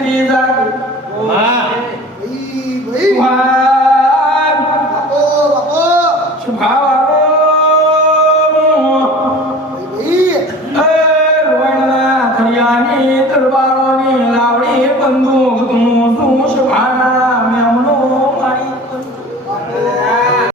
સ્ત્રી જાત હા ભાઈ ભાઈ બાપો બાપો શુભાવારો ભાઈ રોણના થરિયાની દરબારોની લાવડી બંધુ